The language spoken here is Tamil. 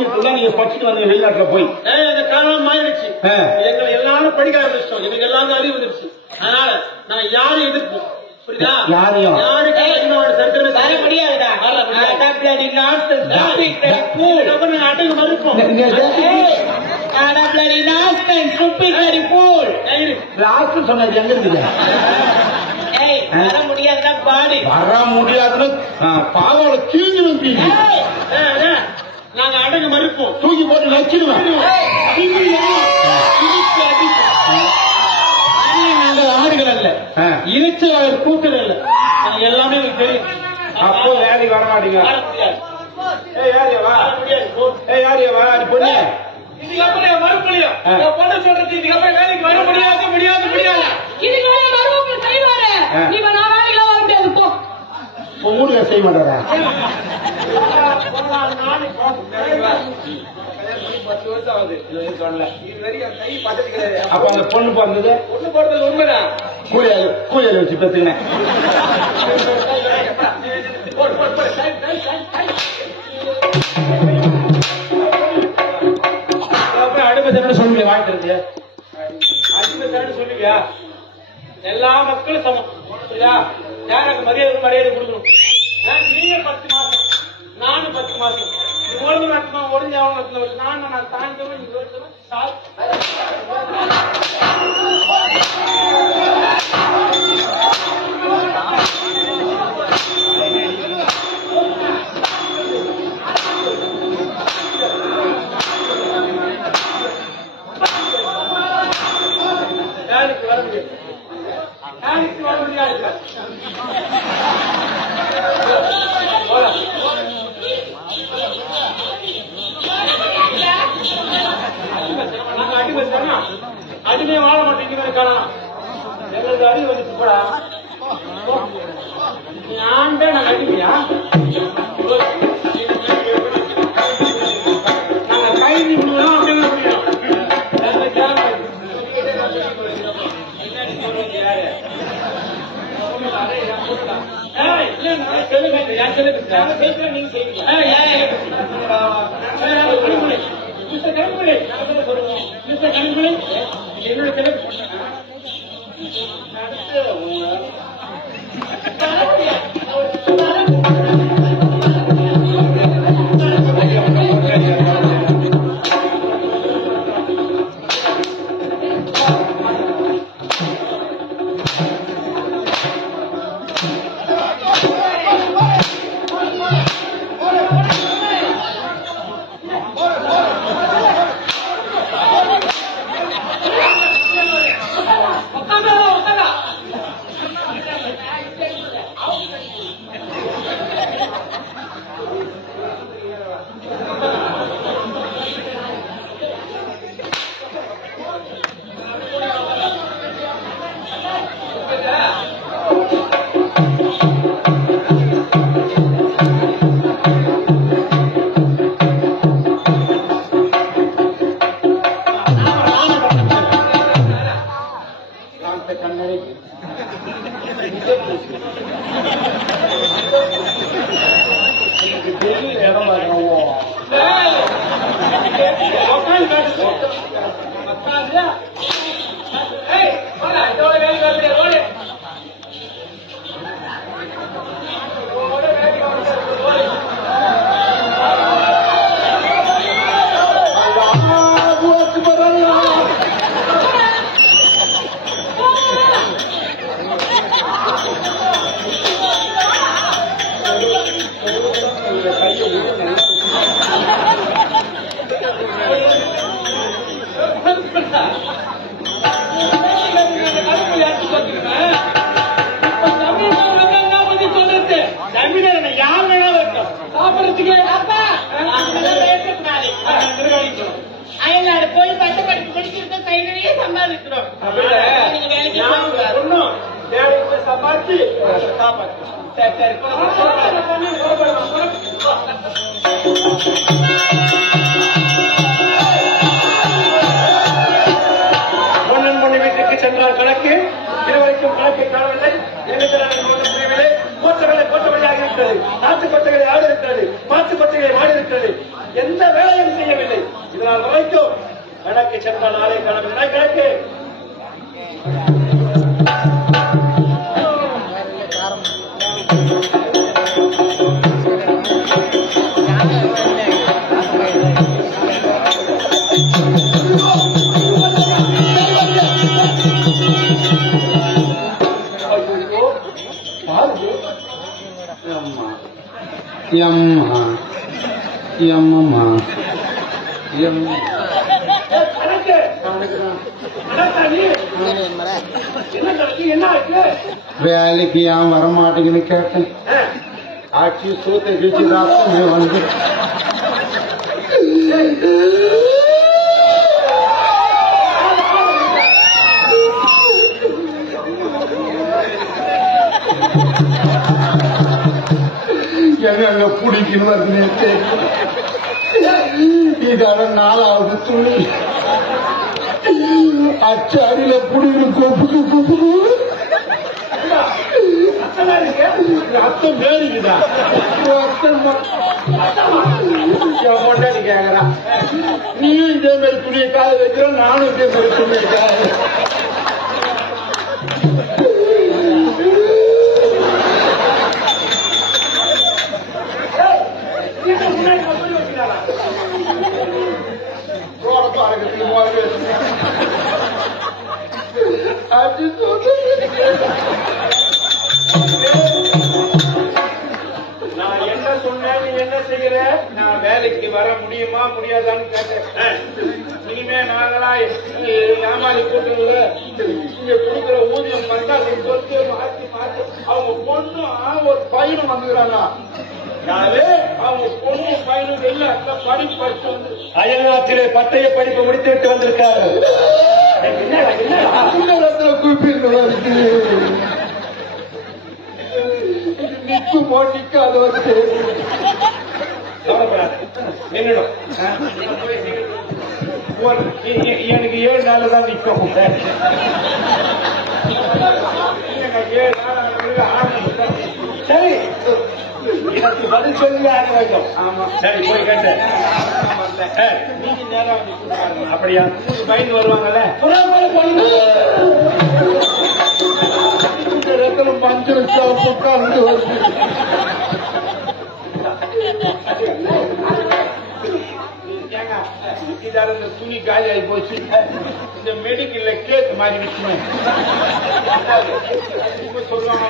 கோவிலுக்குள்ள நீங்க படிச்சுட்டு வந்தீங்க வெளிநாட்டுல போய். இந்த காலம் மாறிடுச்சு. எங்களை எல்லாரும் படிக்க ஆரம்பிச்சிட்டோம். எனக்கு எல்லாரும் அறிவு வந்துருச்சு. அதனால நான் யாரையும் எதிர்ப்போம். புரியுதா? யாரையும் சரித்திரமே தர முடியாதுடா. அட்டங்க மறுப்போம். சொன்னது எங்க இருக்குது? வர முடியாதுடா பாடி. வர முடியாதுன்னு பாவால கீழ்ந்து வந்து நாங்க அடங்க மறுப்போம். தூக்கி போட்டு வச்சிருவோம். நாங்கள் ஆடுகள் அல்ல, இறைச்சலாளர் கூட்டல் அல்ல. எல்லாமே எனக்கு தெரியும். அப்போ வேலைக்கு வர மாட்டீங்க. வர முடியாது. யாரியவா பொண்ணு இதுக்கப்புறம் மறுபடியும் பொண்ணு சொல்றது இதுக்கப்புறம் வேலைக்கு வர முடியாது முடியாது முடியாது. இதுக்கு மறுபடியும் செய்வாரு. நீ நான் வேலைக்கு வர முடியாது. போ ஊருக செய்ய மாட்டாரா? அப்ப அந்த பொண்ணு பிறந்தது உண்மைதான். கூலியால வச்சு பேசுங்க. அடிமை சொல்லுவியா? வாழ்க்கை அடிமை சொல்லுவியா? எல்லா மக்களும் சமம். சரியா? யாருக்கு மரியாதை கொடுக்கணும். நீங்க 10 மாசம், நானும் 10 மாசம். ஒழுங்கு நடத்தமா ஒழுங்கு எவ்வளவு நான் தாழ்ந்தவன். வர முடியாது. அடிமையை வாழ மாட்டேங்கிறது காரணம் எங்களுக்கு அறிவு வந்துச்சு போடா. நான் நாங்க அடிமையா? நாங்க கைதி முடியும் அப்படின்னு முடியும். என்னோட அயல்நாடு போய் பட்ட படிப்பு படிச்சிருக்க கையிலேயே சம்பாதிக்கிறோம். சம்பாதிச்சு பொன்னன் பொண்ணு வீட்டுக்கு சென்றால் கணக்கு இருவருக்கும் கணக்கை காணவில்லை. கோட்டை வழியாக இருக்கிறது, நாட்டு கொட்டைகளை ஆடு இருக்கிறது, மாட்டு கொட்டைகளை மாடு இருக்கிறது. எந்த வேலை ஏன் செய்யவில்லை? இதனால் வரைக்கும் கணக்கு சென்ற நாளை கணக்கு கணக்கு வேலைக்கு ஏன் வர மாட்டேங்குன்னு கேட்டேன். ஆட்சி சூத்தை வீச்சுதான் வந்து எங்க பிடிக்கணும் வந்து இதான 4வது துணி அச்சாரியில புடிக்கிற கொப்புக்கு கொப்புக்கு அத்தம் பேருக்குதா கொண்டாடி கேக்குறான். நீயும் இதே மாதிரி துணியை கால வைக்கிற, நானும் இதே மாதிரி துணியை கால நான் என்ன சொன்னேன், நீ என்ன செய்யற? நான் வேலைக்கு வர முடியுமா முடியாதான்னு கேட்டேன். இனிமே நாங்களா ஏமாளி கூட்டங்கள இங்க கொடுக்குற ஊதியம் பண்ணா சொத்து மாற்றி மாற்றி அவங்க பொண்ணும் ஒரு பையனும் வந்துக்கிறாங்க. யாரு அவங்க பொண்ணும் பையனும் எல்லாம் படிப்பு படிச்சு வந்து அயல்நாட்டிலே பட்டய படிப்பு முடித்து விட்டு வந்திருக்காரு. என்னடா குறிப்பிட்டு நிக்கு போட்டிக்காத வந்து என்னிடம் எனக்கு 7 நாள் தான் நிற்கும். 7 நாள் சரி, எனக்கு பதில் சொல்லி ஆக வேண்டும். ஆமா சரி, போய் கேட்டேன். நீங்க நேரம் அப்படியா பயந்து வருவாங்கல்ல, பஞ்சு உட்கார்ந்து வருது. இதால இந்த துணி காலி ஆகி போச்சு. இந்த மெடிக்கல்ல கேக் மாதிரி நிற்குமே சொல்லுவாங்க.